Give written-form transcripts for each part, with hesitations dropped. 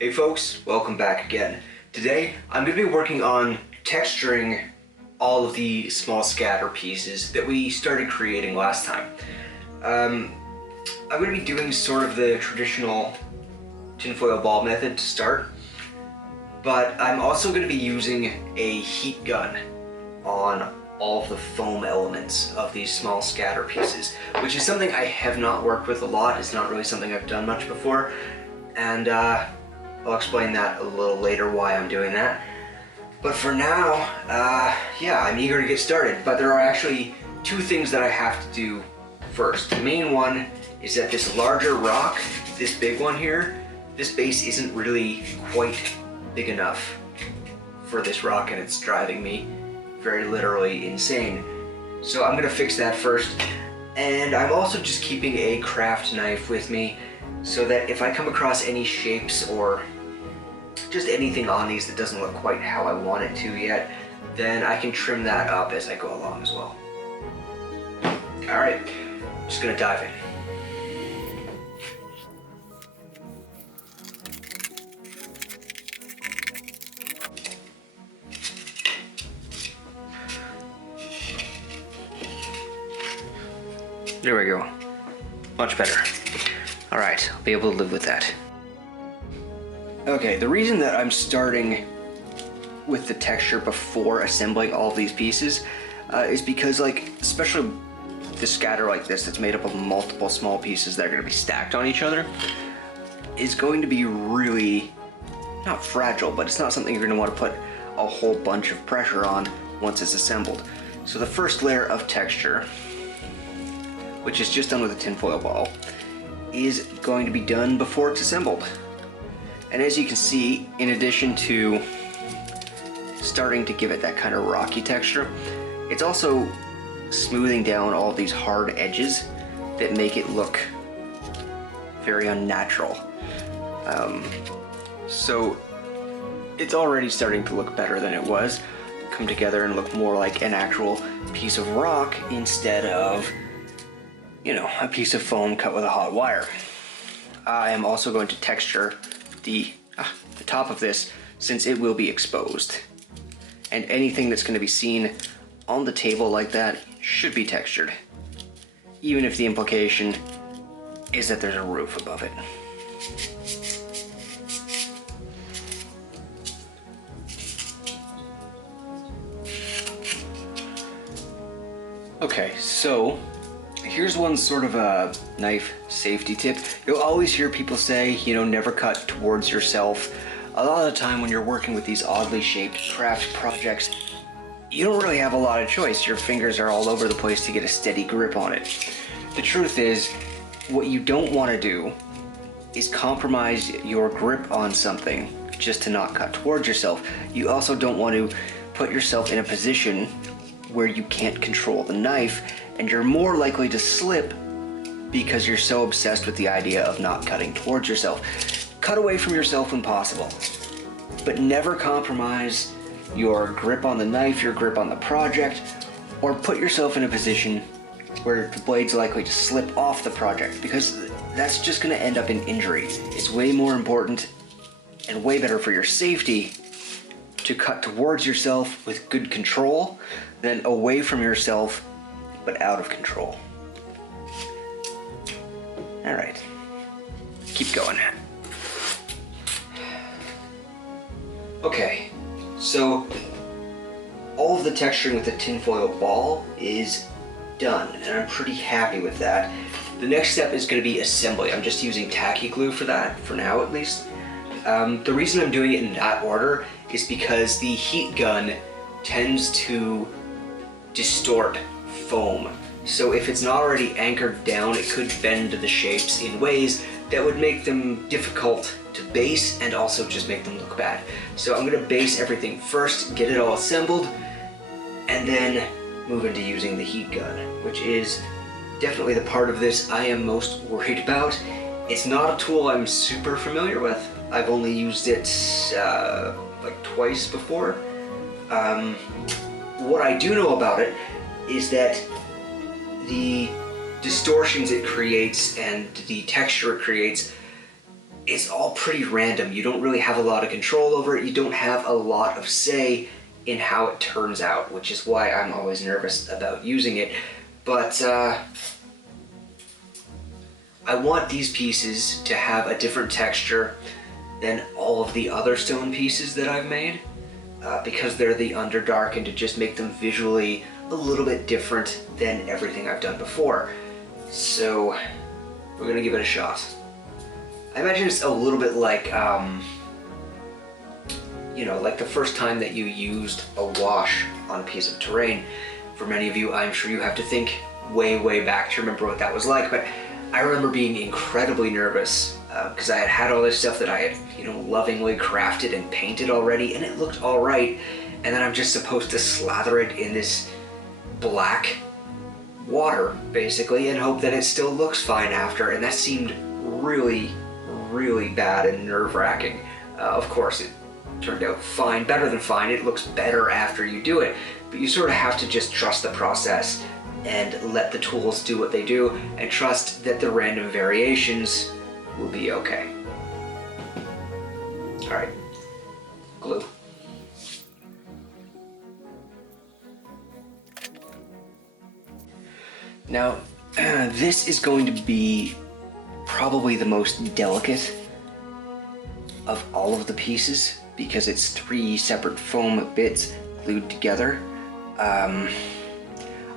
Hey folks, welcome back again. Today I'm going to be working on texturing all of the small scatter pieces that we started creating last time. I'm going to be doing sort of the traditional tinfoil ball method to start, but I'm also going to be using a heat gun on all of the foam elements of these small scatter pieces, which is something I have not worked with a lot. It's not really something I've done much before, and I'll explain that a little later why I'm doing that. But for now, yeah, I'm eager to get started, but there are actually two things that I have to do first. The main one is that this larger rock, this big one here, this base isn't really quite big enough for this rock, and it's driving me very literally insane. So I'm gonna fix that first. And I'm also just keeping a craft knife with me so that if I come across any shapes or just anything on these that doesn't look quite how I want it to yet, then I can trim that up as I go along as well. All right, just gonna dive in. There we go. Much better. All right, I'll be able to live with that. Okay, the reason that I'm starting with the texture before assembling all of these pieces is because, like, especially the scatter like this that's made up of multiple small pieces that are going to be stacked on each other is going to be really, not fragile, but it's not something you're going to want to put a whole bunch of pressure on once it's assembled. So the first layer of texture, which is just done with a tinfoil ball, is going to be done before it's assembled. And as you can see, in addition to starting to give it that kind of rocky texture, it's also smoothing down all of these hard edges that make it look very unnatural. So it's already starting to look better than it was, come together and look more like an actual piece of rock instead of, you know, a piece of foam cut with a hot wire. I am also going to texture the top of this, since it will be exposed. And anything that's going to be seen on the table like that should be textured, even if the implication is that there's a roof above it. Okay, so here's one sort of a knife safety tip. You'll always hear people say, you know, never cut towards yourself. A lot of the time when you're working with these oddly shaped craft projects, you don't really have a lot of choice. Your fingers are all over the place to get a steady grip on it. The truth is, what you don't want to do is compromise your grip on something just to not cut towards yourself. You also don't want to put yourself in a position where you can't control the knife, and you're more likely to slip because you're so obsessed with the idea of not cutting towards yourself. Cut away from yourself when possible, but never compromise your grip on the knife, your grip on the project, or put yourself in a position where the blade's likely to slip off the project, because that's just going to end up in injury. It's way more important and way better for your safety to cut towards yourself with good control than away from yourself but out of control. All right, keep going. Okay, so all of the texturing with the tinfoil ball is done, and I'm pretty happy with that. The next step is going to be assembly. I'm just using tacky glue for that, for now at least. The reason I'm doing it in that order is because the heat gun tends to distort foam. So if it's not already anchored down, it could bend the shapes in ways that would make them difficult to base and also just make them look bad. So I'm gonna base everything first, get it all assembled, and then move into using the heat gun, which is definitely the part of this I am most worried about. It's not a tool I'm super familiar with. I've only used it like twice before. What I do know about it is that the distortions it creates and the texture it creates it's all pretty random. You don't really have a lot of control over it. You don't have a lot of say in how it turns out, which is why I'm always nervous about using it. But I want these pieces to have a different texture than all of the other stone pieces that I've made, because they're the Underdark, and to just make them visually a little bit different than everything I've done before. So we're gonna give it a shot. I imagine it's a little bit like, you know, like the first time that you used a wash on a piece of terrain. For many of you, I'm sure you have to think way back to remember what that was like, but I remember being incredibly nervous because I had all this stuff that I had, you know, lovingly crafted and painted already, and it looked all right, and then I'm just supposed to slather it in this black water, basically, and hope that it still looks fine after, and that seemed really bad and nerve-wracking. Of course, it turned out fine, better than fine. It looks better after you do it, but you sort of have to just trust the process and let the tools do what they do, and trust that the random variations will be okay. All right, glue. Now, this is going to be probably the most delicate of all of the pieces because it's 3 separate foam bits glued together.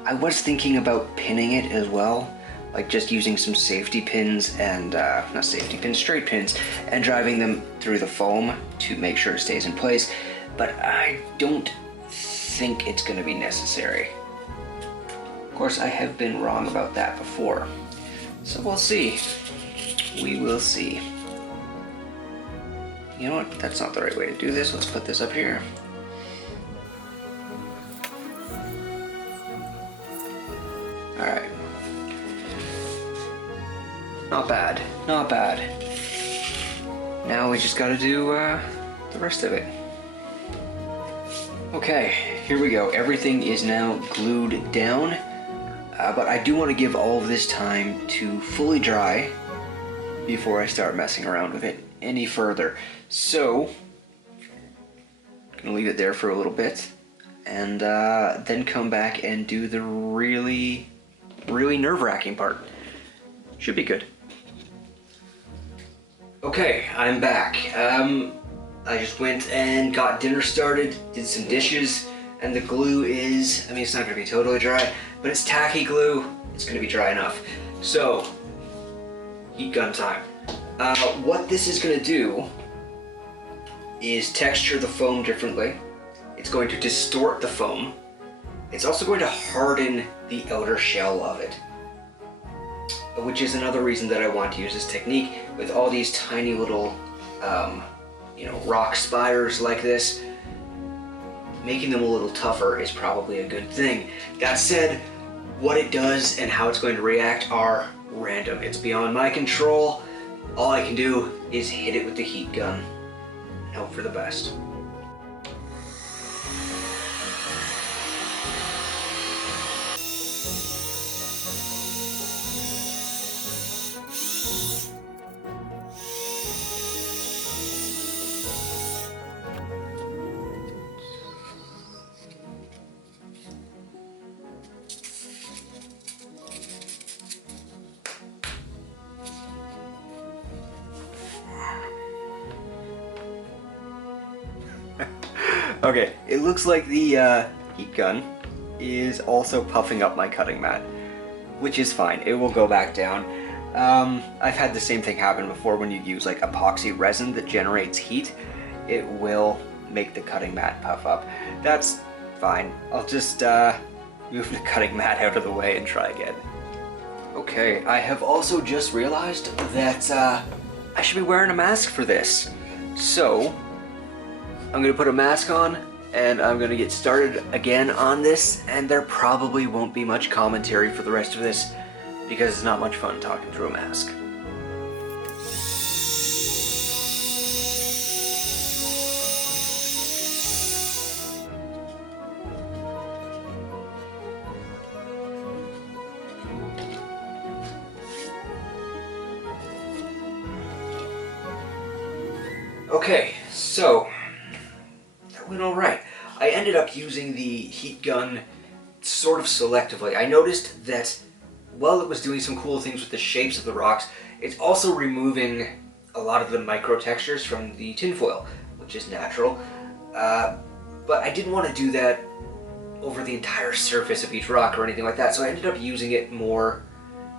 I was thinking about pinning it as well, like just using some safety pins and, not safety pins, straight pins, and driving them through the foam to make sure it stays in place, but I don't think it's going to be necessary. Of course, I have been wrong about that before, so we'll see. We will see. You know what? That's not the right way to do this. Let's put this up here. Alright. Not bad. Not bad. Now we just gotta do the rest of it. Okay, here we go. Everything is now glued down. But I do want to give all of this time to fully dry before I start messing around with it any further. So, I'm gonna leave it there for a little bit, and then come back and do the really nerve-wracking part. Should be good. Okay, I'm back. I just went and got dinner started, did some dishes, and the glue is, I mean, it's not gonna be totally dry, but it's tacky glue. It's gonna be dry enough. So, heat gun time. What this is gonna do is texture the foam differently. It's going to distort the foam. It's also going to harden the outer shell of it, which is another reason that I want to use this technique with all these tiny little, you know, rock spires like this. Making them a little tougher is probably a good thing. That said, what it does and how it's going to react are random. It's beyond my control. All I can do is hit it with the heat gun and hope for the best. Okay, it looks like the heat gun is also puffing up my cutting mat, which is fine. It will go back down. I've had the same thing happen before when you use like epoxy resin that generates heat. It will make the cutting mat puff up. That's fine. I'll just move the cutting mat out of the way and try again. Okay, I have also just realized that I should be wearing a mask for this. So, I'm gonna put a mask on, and I'm gonna get started again on this, and there probably won't be much commentary for the rest of this, because it's not much fun talking through a mask. Okay, so that went all right. I ended up using the heat gun sort of selectively. I noticed that while it was doing some cool things with the shapes of the rocks, it's also removing a lot of the micro textures from the tinfoil, which is natural. But I didn't want to do that over the entire surface of each rock or anything like that, so I ended up using it more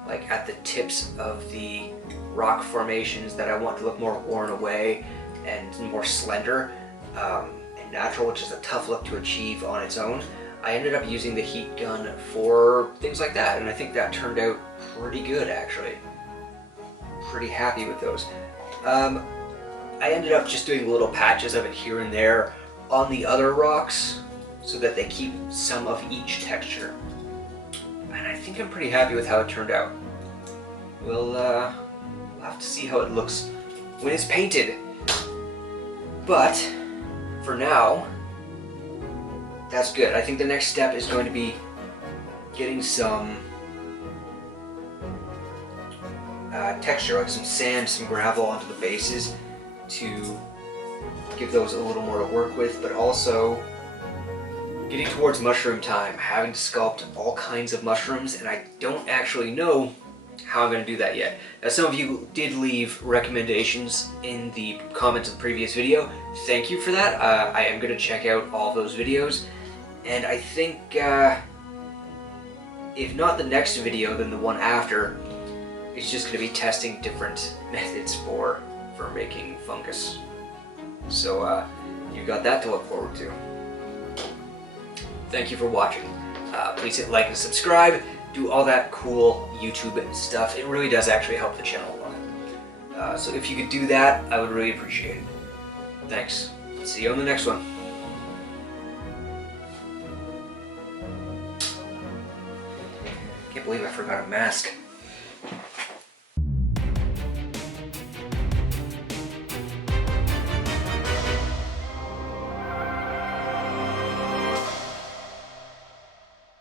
like at the tips of the rock formations that I want to look more worn away and more slender and natural, which is a tough look to achieve on its own. I ended up using the heat gun for things like that, and I think that turned out pretty good actually. Pretty happy with those. I ended up just doing little patches of it here and there on the other rocks so that they keep some of each texture. And I think I'm pretty happy with how it turned out. We'll have to see how it looks when it's painted. But for now, that's good. I think the next step is going to be getting some texture, like some sand, some gravel onto the bases to give those a little more to work with, but also getting towards mushroom time, having to sculpt all kinds of mushrooms, and I don't actually know how I'm going to do that yet. Now, some of you did leave recommendations in the comments of the previous video. Thank you for that. I am going to check out all those videos, and I think if not the next video, then the one after, it's just going to be testing different methods for making fungus. So you got that to look forward to. Thank you for watching. Please hit like and subscribe. Do all that cool YouTube stuff. It really does actually help the channel a lot. So if you could do that, I would really appreciate it. Thanks. See you on the next one. Can't believe I forgot a mask.